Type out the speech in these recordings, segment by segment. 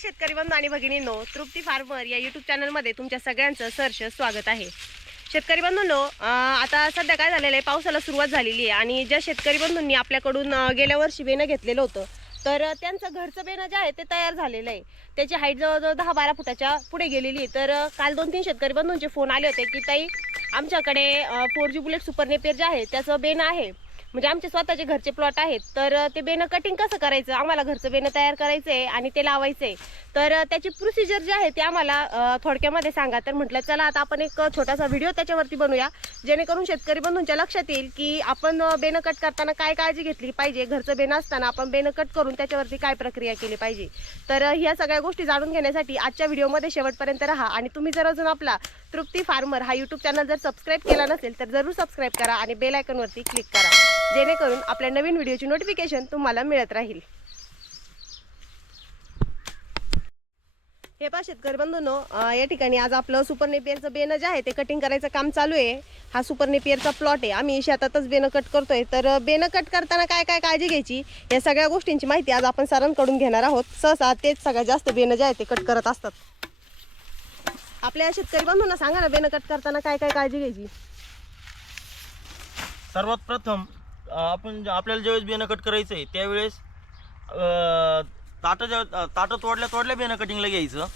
शेतकरी बंधू आणि भगिनींनो तृप्ती फार्मर या युट्यूब चॅनलमध्ये तुमच्या सगळ्यांचं सहर्ष स्वागत आहे. शेतकरी बंधूंनो आता सध्या काय झालेलं आहे? पावसाला सुरुवात झालेली आहे आणि ज्या शेतकरी बंधूंनी आपल्याकडून गेल्या वर्षी बेणं घेतलेलं होतं तर त्यांचं घरचं बेणं जे आहे ते तयार झालेलं आहे. त्याची हाईट जवळजवळ दहा बारा फुटाच्या पुढे गेलेली आहे. तर काल दोन तीन शेतकरी बंधूंचे फोन आले होते की ताई आमच्याकडे four G bullet super napier जे आहे त्याचं बेणं आहे. म्हणजे आमचे स्वतःचे घरचे प्लॉट आहेत तर ते बेणं कटिंग कसं करायचं? आम्हाला घरचं बेणं तयार करायचं आहे आणि ते लावायचं आहे तर त्याची प्रोसिजर जी आहे ते आम्हाला थोडक्यामध्ये सांगा. तर म्हटलं चला आता आपण एक छोटासा व्हिडिओ त्याच्यावरती बनवूया. जेणेकरून शेतकरी बंधूंच्या लक्षात येईल की आपण बेणं कट करताना काय काळजी घेतली पाहिजे? घरचं बेणं असताना आपण बेणं कट करून त्याच्यावरती काय प्रक्रिया केली पाहिजे? तर ह्या सगळ्या गोष्टी जाणून घेण्यासाठी आजच्या व्हिडिओमध्ये शेवटपर्यंत राहा. आणि तुम्ही जर अजून आपला तृप्ती फार्मर हा यूट्यूब चॅनल जर सबस्क्राईब केला नसेल तर जरूर सबस्क्राईब करा आणि बेल आयकॉनवरती क्लिक करा. जेणेकरून आपल्या नवीन व्हिडिओची नोटिफिकेशन तुम्हाला मिळत राहील. हे पा शेतकरी बंधूनो या ठिकाणी आज आपलं सुपर नेपियरचं बेनं जे आहे ते कटिंग करायचं काम चालू आहे. हा सुपर नेपियरचा प्लॉट आहे. आम्ही शेतातच बेनं कट करतोय. तर अं, बेनं कट करताना काय काय काळजी घ्यायची? या सगळ्या गोष्टींची माहिती आज आपण सरांकडून घेणार आहोत. सहसा तेच सगळ्यात जास्त बेनं जे आहे ते कट करत असतात. आपल्या शेतकरी बंधूंना सांगा ना बेनं कट करताना काय काय काळजी घ्यायची? सर्वात प्रथम आपण जे- आपल्याला ज्यावेळेस बियाणं कट करायचं आहे त्यावेळेस ताटं ज्या ताटं तोडल्या तोडल्या बियाणं कटिंगला घ्यायचं.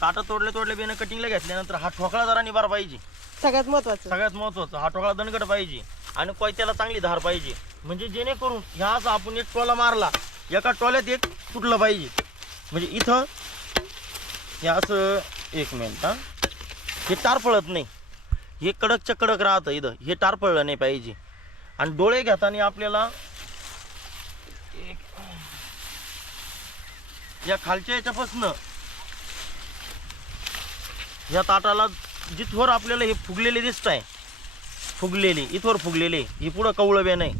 ताटं तोडल्या तोडल्या बियाणं कटिंगला घेतल्यानंतर हा ठोकळा जरा निभार पाहिजे. सगळ्यात महत्वाचं. सगळ्यात महत्त्वाचं हा ठोकळा दणकट पाहिजे. आणि कोयत्याला चांगली धार पाहिजे. म्हणजे जेणेकरून ह्या असं आपण एक टोला मारला एका टोल्यात एक तुटलं पाहिजे. म्हणजे इथं हे असं एक मिनिट हा. हे टार पळत नाही. हे कडकच्या कडक राहतं इथं. हे टार पळलं नाही पाहिजे. आणि डोळे घेताना आपल्याला या खालच्या याच्यापासनं या ताटाला जिथवर आपल्याला हे फुगलेले दिसत आहे फुगलेले इथवर फुगलेले हे पुढं कवळं बे नाही.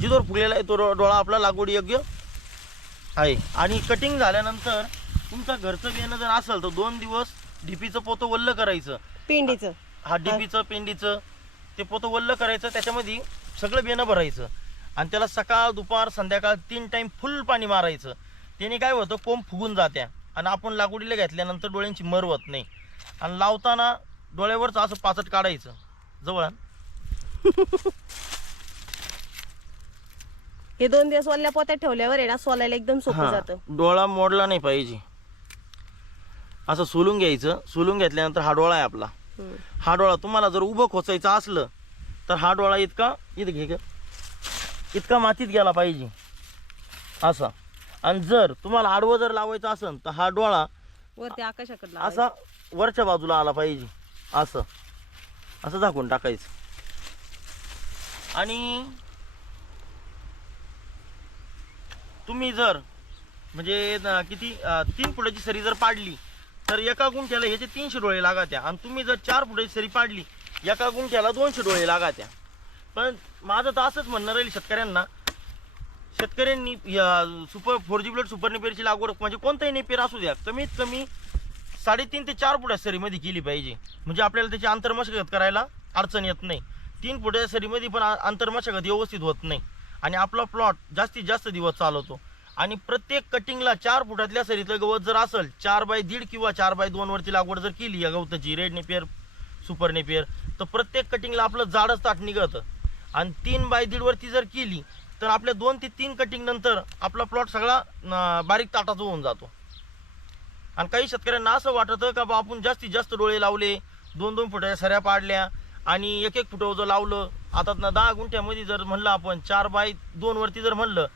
जिथवर फुगलेला आहे तो डोळा आपला लागवड योग्य आहे. आणि कटिंग झाल्यानंतर तुमचं घरचं बियाणं जर असेल तर दोन दिवस ढिपीचं पोतं वल्ल करायचं. पिंडीचं. हा डीपीचं पेंडीचं ते पोतं वल्ल करायचं. त्याच्यामध्ये सगळं बियाणं भरायचं. आणि त्याला सकाळ दुपार संध्याकाळ तीन टाइम फुल पाणी मारायचं. त्याने काय होतं कोंब फुगून जात्या. आणि आपण लागवडीला घेतल्यानंतर डोळ्यांची मर होत नाही. आणि लावताना डोळ्यावरच असं पाचट काढायचं. जवळ. हे दोन दिवस वल्ल्या पोत्यात ठेवल्यावर आहे ना सोलायला एकदम सोपं हा, जातं. डोळा मोडला नाही पाहिजे. असं सोलून घ्यायचं. सोलून घेतल्यानंतर हा डोळा आहे आपला. हम्म. हा डोळा तुम्हाला जर उभं खोचायचं असलं तर हा डोळा इतका इथं घे इतका मातीत गेला पाहिजे. असा. आणि जर तुम्हाला आडवं जर लावायचं असेल तर हा डोळा वरती आकाशाकडला असा वरच्या बाजूला आला पाहिजे. असं. असं झाकून टाकायचं. आणि तुम्ही जर म्हणजे किती तीन फुटाची सरी जर पाडली तर एका गुंठ्याला ह्याचे तीनशे डोळे लागात्या आणि तुम्ही जर चार फुटाची सरी पाडली एका गुंठ्याला दोनशे डोळे लागात्या पण माझं तर असंच म्हणणं राहील शेतकऱ्यांना. शेतकऱ्यांनी या super four G blood super नेपेरची लागवड म्हणजे कोणताही नेपेर असू द्या. कमीत कमी साडेतीन ते चार फुटा सरीमध्ये केली पाहिजे. म्हणजे आपल्याला त्याची आंतरमशागत करायला अडचण येत नाही. तीन फुटाच्या सरीमध्ये पण आंतरमशागत व्यवस्थित होत नाही. आणि आपला प्लॉट जास्तीत जास्त दिवस चालवतो. आणि प्रत्येक कटिंगला चार फुटातल्या सरीतलं गवत जर असेल चार बाय दीड किंवा चार बाय दोन वरची लागवड जर केली या गवताची रेड नेपियर सुपर नेपियर तर प्रत्येक कटिंगला आपलं जाडच ताट निघतं. आणि तीन बाय दीड वरती जर केली तर आपल्या दोन ते तीन कटिंग नंतर आपला प्लॉट सगळा बारीक ताटाचा होऊन जातो. आणि काही शेतकऱ्यांना असं वाटतं का बा आपण जास्तीत जास्त डोळे लावले दोन दोन फुटाच्या सऱ्या पाडल्या आणि एक एक फुटावर जर लावलं आता ना दहा गुंठ्यामध्ये जर म्हणलं आपण चार बाय दोन वरती जर म्हणलं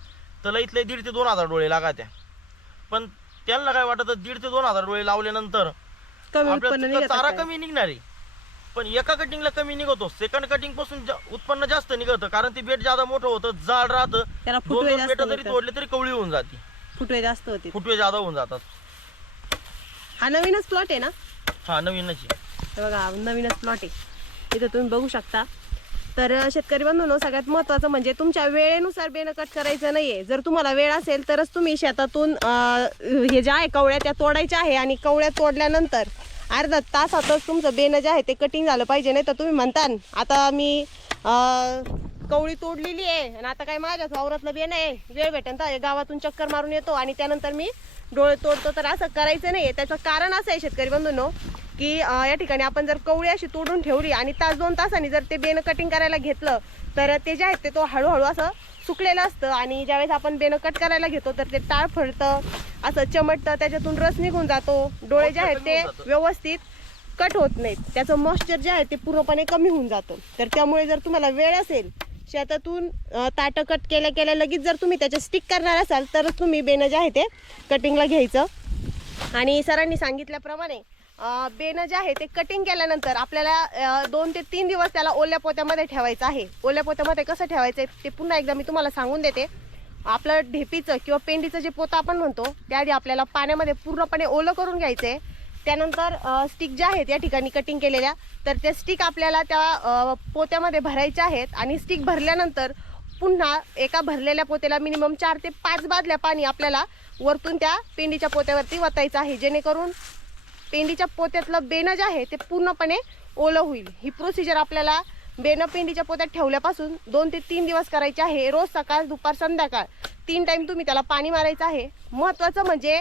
तर इथले दीड ते दोन हजार डोळे लागात्या. पण त्यांना काय वाटतं दीड ते दोन हजार डोळे लावल्यानंतर आपल्याला चारा? कमी निघणार. आहे पण एका कटिंगला कमी निघतो. सेकंड कटिंगपासून जा- उत्पन्न जास्त निघतं. कारण ते बेट जादा मोठं होतं जाड राहतं. त्याला दोन फुटवे दोन जास्त बेट जरी. तोडले तरी कवळी होऊन जाते. फुटवे जास्त होते. फुटवे जादा होऊन जातात. हा नवीनच प्लॉट आहे ना? हा नवीनच आहे. हे बघा हा नवीनच प्लॉट आहे. इथं तुम्ही बघू शकता. तर अं, शेतकरी बंधूंनो सगळ्यात महत्त्वाचं म्हणजे तुमच्या वेळेनुसार बेणं कट करायचं नाहीये. जर तुम्हाला वेळ असेल तरच तुम्ही शेतातून अं, हे ज्या आहे कवळ्या त्या तोडायच्या आहे आणि कवळ्या तोडल्यानंतर अर्धा तासातच तुमचं बेणं जे आहे ते कटिंग झालं पाहिजे नाही तर तुम्ही म्हणता आता मी कवळी तोडलेली आहे आणि आता काय माझ्याच वावरातलं बेन आहे. वेळ भेटेन तर गावातून चक्कर मारून येतो आणि त्यानंतर मी डोळे तोडतो तर असं करायचं नाही आहे त्याचं कारण असं आहे शेतकरी बंधूंनो की या ठिकाणी आपण जर कवळी अशी तोडून ठेवली आणि तास दोन तासांनी जर ते बेनं कटिंग करायला घेतलं तर ते जे आहेत ते तो हळूहळू असं सुकलेलं असतं आणि ज्यावेळेस आपण बेनं कट करायला घेतो तर ते टाळ फडतं असं चमटतं त्याच्यातून रस निघून जातो. डोळे जे आहेत ते व्यवस्थित कट होत नाहीत. त्याचं मॉइश्चर जे आहे ते पूर्णपणे कमी होऊन जातं. तर त्यामुळे जर तुम्हाला वेळ असेल शेतातून ताटं कट केल्या केल्या लगेच जर तुम्ही त्याचे स्टिक करणार असाल तरच तुम्ही बेनं जे आहे ते कटिंगला घ्यायचं. आणि सरांनी सांगितल्याप्रमाणे बेनं जे आहे ते कटिंग केल्यानंतर आपल्याला दोन ते तीन दिवस त्याला ओल्या पोत्यामध्ये ठेवायचं आहे. ओल्या पोत्यामध्ये कसं ठेवायचं आहे ते पुन्हा एकदा मी तुम्हाला सांगून देते. आपलं ढेपीचं किंवा पेंडीचं जे पोतं आपण म्हणतो त्याआधी आपल्याला पाण्यामध्ये पूर्णपणे ओलं करून घ्यायचं. आहे त्यानंतर स्टिक ज्या आहेत या ठिकाणी कटिंग केलेल्या तर त्या स्टिक आपल्याला त्या पोत्यामध्ये भरायच्या आहेत आणि स्टिक भरल्यानंतर पुन्हा एका भरलेल्या पोत्याला मिनिमम चार ते पाच बादल्या पाणी आपल्याला वरतून त्या पेंडीच्या पोत्यावरती वतायचं आहे. जेणेकरून पेंडीच्या पोत्यातलं बेणं जे आहे ते पूर्णपणे ओलं होईल. ही प्रोसिजर आपल्याला बेनं पेंडीच्या पोत्यात ठेवल्यापासून दोन ते तीन दिवस करायचे आहे. रोज सकाळ दुपार संध्याकाळ. तीन टाइम तुम्ही त्याला पाणी मारायचं आहे. महत्त्वाचं म्हणजे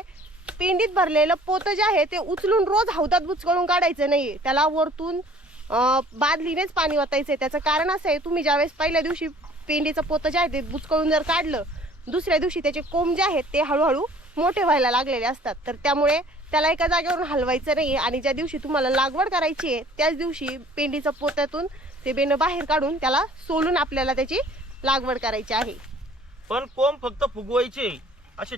पेंडीत भरलेलं पोतं जे आहे ते उचलून रोज हौदात बुचकळून काढायचं नाही त्याला वरतून बादलीनेच पाणी वतायचं आहे त्याचं कारण असं आहे तुम्ही ज्यावेळेस पहिल्या दिवशी पेंडीचं पोतं जे आहे ते बुचकळून जर काढलं दुसऱ्या दिवशी त्याचे कोंब जे आहेत ते हळूहळू मोठे व्हायला लागलेले असतात. तर त्यामुळे त्याला एका जागेवरून हलवायचं नाही आणि ज्या दिवशी तुम्हाला लागवड करायची आहे त्याच दिवशी पेंडीचं पोत्यातून ते बेणं बाहेर काढून त्याला सोलून आपल्याला त्याची लागवड करायची आहे. पण कोंब फक्त फुगवायचे. असे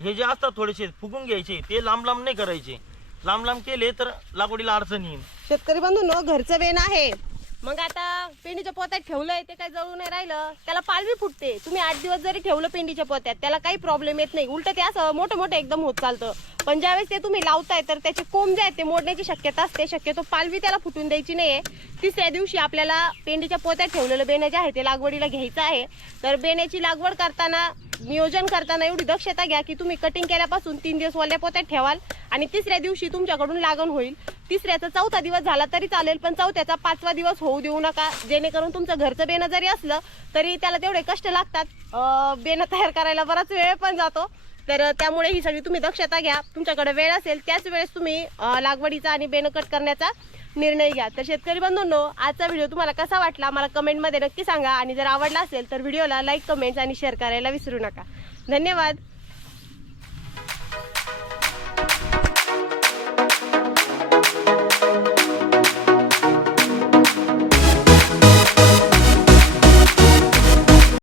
हे जे असतात थोडेसे फुगून घ्यायचे. ते लांब लांब नाही करायचे. लांब लांब केले तर लागवडीला अडचण येईल. शेतकरी बंधूंनो घरचं बेन आहे. मग आता पेंडीच्या पोत्यात ठेवलंय ते काय जळू नाही राहिलं. त्याला पालवी फुटते. तुम्ही आठ दिवस जरी ठेवलं पेंडीच्या पोत्यात त्याला काही प्रॉब्लेम येत नाही. उलट ते असं मोठं मोठं एकदम होत चालतं. पण ज्यावेळेस ते तुम्ही लावताय तर त्याचे कोंब जे आहेत ते मोडण्याची शक्यता असते. शक्यतो पालवी त्याला फुटून द्यायची नाहीये. तिसऱ्या दिवशी आपल्याला पेंडीच्या पोत्यात ठेवलेलं बेणं जे आहे ते लागवडीला घ्यायचं आहे. तर बेण्याची लागवड करताना नियोजन करताना एवढी दक्षता घ्या की तुम्ही कटिंग केल्यापासून तीन दिवस वल्ल्या पोत्यात ठेवाल आणि तिसऱ्या दिवशी तुमच्याकडून लागण होईल. तिसऱ्याचा चौथा दिवस झाला तरी चालेल पण चौथ्याचा पाचवा दिवस होऊ देऊ नका. जेणेकरून तुमचं घरचं बेणं जरी असलं तरी त्याला तेवढे कष्ट लागतात. बेणं तयार करायला बराच वेळ पण जातो. तर त्यामुळे ही सगळी तुम्ही दक्षता घ्या. तुमच्याकडे वेळ असेल त्याच वेळेस तुम्ही लागवडीचा आणि बेणं कट करण्याचा निर्णय घ्या. तर शेतकरी बंधूंनो आजचा व्हिडिओ तुम्हाला कसा वाटला मला कमेंटमध्ये नक्की सांगा. आणि जर आवडला असेल तर व्हिडिओला लाईक कमेंट्स आणि शेअर करायला विसरू नका. धन्यवाद.